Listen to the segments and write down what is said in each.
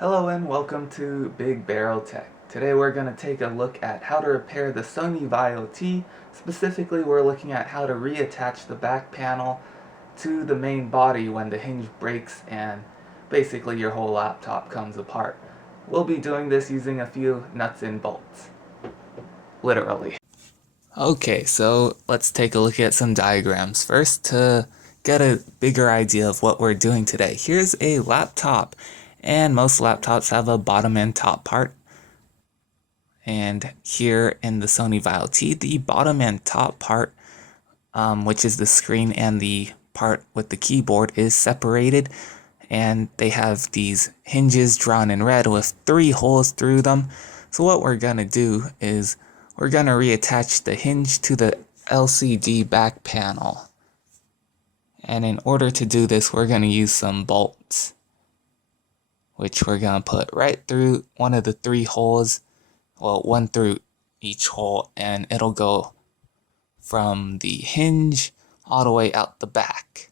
Hello and welcome to Big Barrel Tech. Today we're going to take a look at how to repair the Sony Vaio T. Specifically, we're looking at how to reattach the back panel to the main body when the hinge breaks and basically your whole laptop comes apart. We'll be doing this using a few nuts and bolts. Literally. Okay, so let's take a look at some diagrams first to get a bigger idea of what we're doing today. Here's a laptop, and most laptops have a bottom and top part. And here in the Sony Vaio T, the bottom and top part, which is the screen and the part with the keyboard, is separated. And they have these hinges drawn in red with 3 holes through them. So what we're going to do is we're going to reattach the hinge to the LCD back panel. And in order to do this, we're going to use some bolts, which we're going to put right through one of the 3 holes, well, one through each hole, and it'll go from the hinge all the way out the back.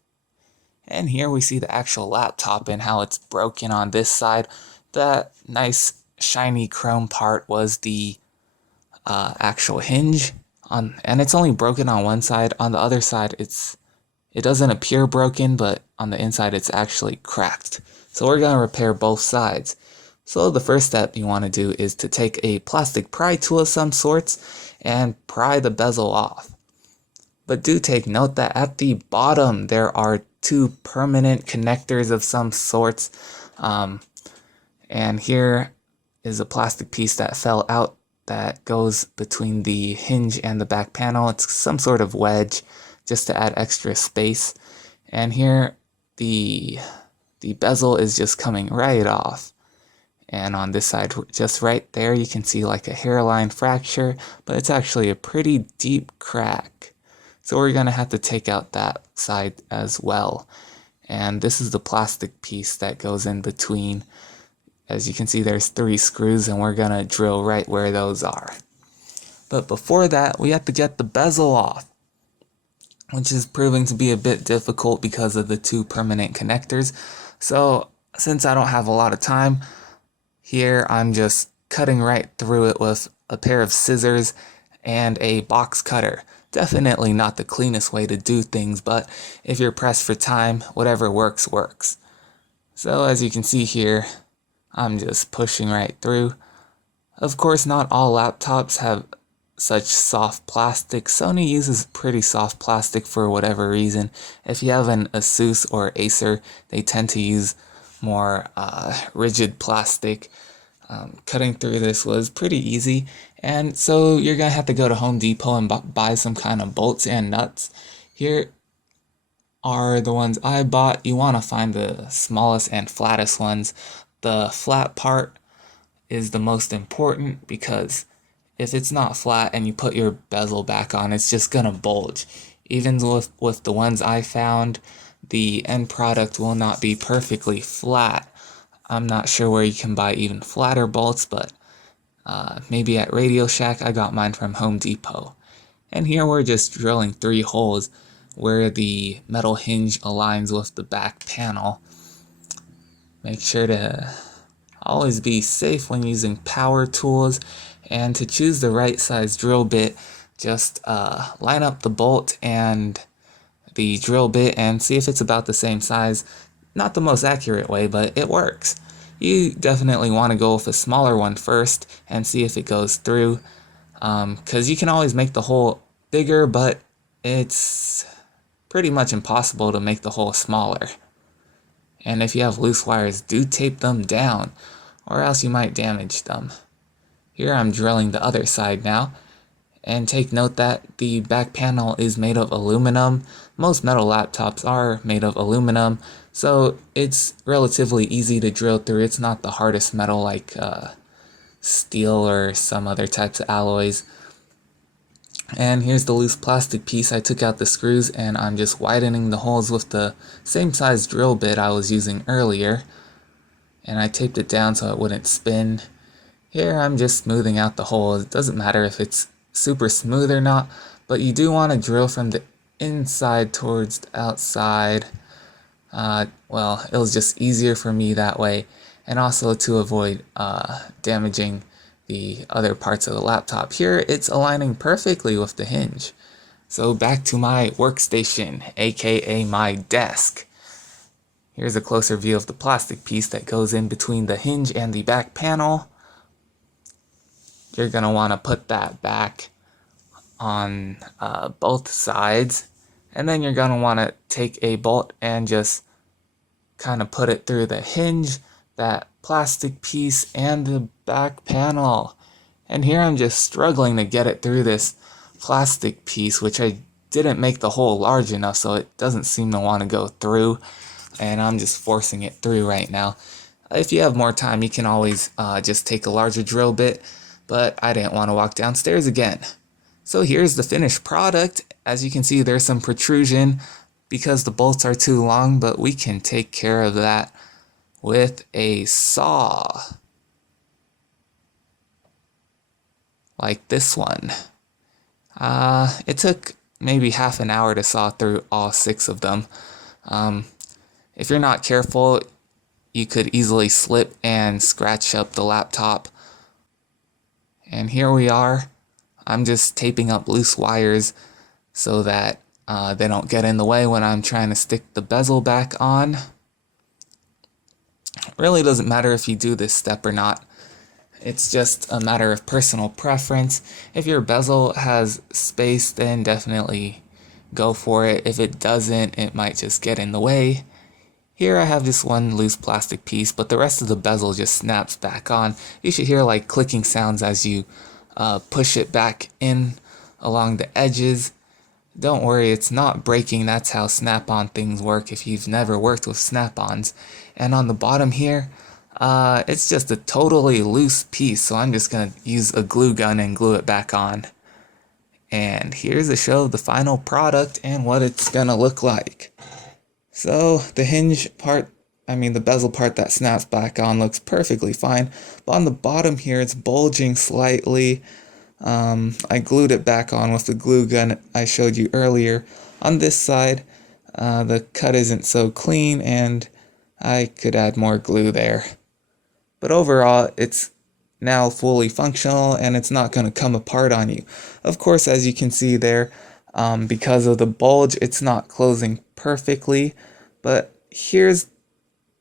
And here we see the actual laptop and how it's broken on this side. That nice shiny chrome part was the actual hinge, and it's only broken on one side. On the other side, it doesn't appear broken, but on the inside it's actually cracked. So we're going to repair both sides. So the first step you want to do is to take a plastic pry tool of some sorts and pry the bezel off. But do take note that at the bottom there are 2 permanent connectors of some sorts. And here is a plastic piece that fell out that goes between the hinge and the back panel. It's some sort of wedge just to add extra space. And here the bezel is just coming right off. And on this side, just right there, you can see like a hairline fracture, but it's actually a pretty deep crack. So we're going to have to take out that side as well. And this is the plastic piece that goes in between. As you can see, there's 3 screws, and we're going to drill right where those are. But before that, we have to get the bezel off, which is proving to be a bit difficult because of the 2 permanent connectors. So since I don't have a lot of time, here I'm just cutting right through it with a pair of scissors and a box cutter. Definitely not the cleanest way to do things, but if you're pressed for time, whatever works, works. So as you can see here, I'm just pushing right through. Of course, not all laptops have such soft plastic. Sony uses pretty soft plastic for whatever reason. If you have an Asus or Acer, they tend to use more rigid plastic. Cutting through this was pretty easy, and so you're gonna have to go to Home Depot and buy some kind of bolts and nuts. Here are the ones I bought. You want to find the smallest and flattest ones. The flat part is the most important because if it's not flat and you put your bezel back on, it's just gonna bulge. Even with the ones I found, the end product will not be perfectly flat. I'm not sure where you can buy even flatter bolts, but maybe at Radio Shack. I got mine from Home Depot. And here we're just drilling 3 holes where the metal hinge aligns with the back panel. Make sure to always be safe when using power tools, and to choose the right size drill bit, just line up the bolt and the drill bit and see if it's about the same size. Not the most accurate way, but it works. You definitely want to go with a smaller one first and see if it goes through, because you can always make the hole bigger, but it's pretty much impossible to make the hole smaller. And if you have loose wires, do tape them down, or else you might damage them. Here I'm drilling the other side now, and take note that the back panel is made of aluminum. Most metal laptops are made of aluminum, so it's relatively easy to drill through. It's not the hardest metal like steel or some other types of alloys. And here's the loose plastic piece. I took out the screws and I'm just widening the holes with the same size drill bit I was using earlier. And I taped it down so it wouldn't spin. Here I'm just smoothing out the holes. It doesn't matter if it's super smooth or not, but you do want to drill from the inside towards the outside. Well, it was just easier for me that way. and also to avoid damaging the other parts of the laptop. Here it's aligning perfectly with the hinge. So back to my workstation, aka my desk. Here's a closer view of the plastic piece that goes in between the hinge and the back panel. You're going to want to put that back on both sides, and then you're going to want to take a bolt and just kind of put it through the hinge, that plastic piece, and the back panel. And here I'm just struggling to get it through this plastic piece, which I didn't make the hole large enough, so it doesn't seem to want to go through, and I'm just forcing it through right now. If you have more time, you can always just take a larger drill bit, but I didn't want to walk downstairs again. So here's the finished product. As you can see, there's some protrusion because the bolts are too long, but we can take care of that with a saw. Like this one. It took maybe half an hour to saw through all 6 of them. If you're not careful, you could easily slip and scratch up the laptop. And here we are. I'm just taping up loose wires so that they don't get in the way when I'm trying to stick the bezel back on. It really doesn't matter if you do this step or not. It's just a matter of personal preference. If your bezel has space, then definitely go for it. If it doesn't, it might just get in the way. Here I have just one loose plastic piece, but the rest of the bezel just snaps back on. You should hear like clicking sounds as you push it back in along the edges. Don't worry, it's not breaking. That's how snap-on things work if you've never worked with snap-ons. And on the bottom here, it's just a totally loose piece, so I'm just going to use a glue gun and glue it back on. And here's a show of the final product and what it's going to look like. So the hinge part, the bezel part that snaps back on looks perfectly fine. But on the bottom here, it's bulging slightly. I glued it back on with the glue gun I showed you earlier. On this side, the cut isn't so clean and I could add more glue there. But overall, it's now fully functional and it's not going to come apart on you. Of course, as you can see there, because of the bulge, it's not closing perfectly. But here's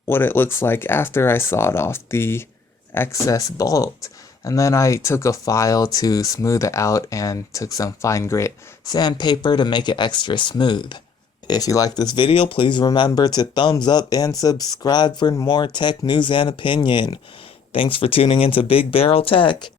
what it looks like after I sawed off the excess bolt. And then I took a file to smooth it out and took some fine grit sandpaper to make it extra smooth. If you like this video, please remember to thumbs up and subscribe for more tech news and opinion. Thanks for tuning into Big Barrel Tech.